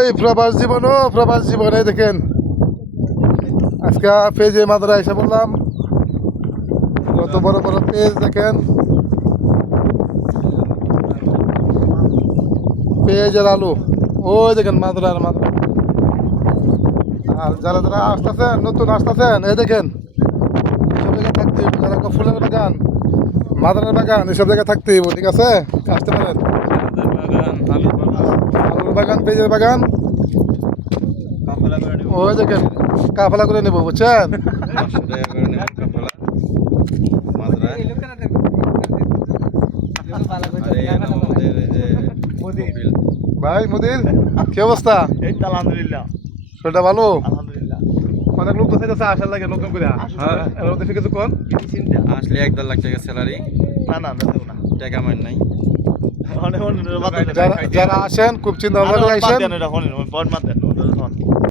এই প্রবাস জীবন এই দেখেন আজকে পেজে মাদারা এসে বললাম কত বড় বড় পেজ দেখেন পেঁয়াজের আলু ওই দেখেন মাদারা আর যারা যারা আসতেছেন নতুন আসতেছেন এই দেখেন এসব জায়গায় থাকতে হইব যারা ফুলের বাগান মাদারের বাগান এসব জায়গায় থাকতে হইব ঠিক আছে আসতে পারেন আলুর বাগান পেঁয়াজের বাগান ওই দেখেন কাফেলা করে নেবো বুঝছেন ভাই মুদির কি অবস্থা আলহামদুলিল্লাহ শরীরটা ভালো আলহামদুলিল্লাহ অনেক লোক তো চাইতেছে আসার লাগে নতুন করে কিছুক্ষণ আসলে 1-1.5 লাখ টাকা স্যালারি না টাকা মান নাই যারা আসেন খুব চিন্তা ভাবনা করে আসেন পয়েন্ট মারতেন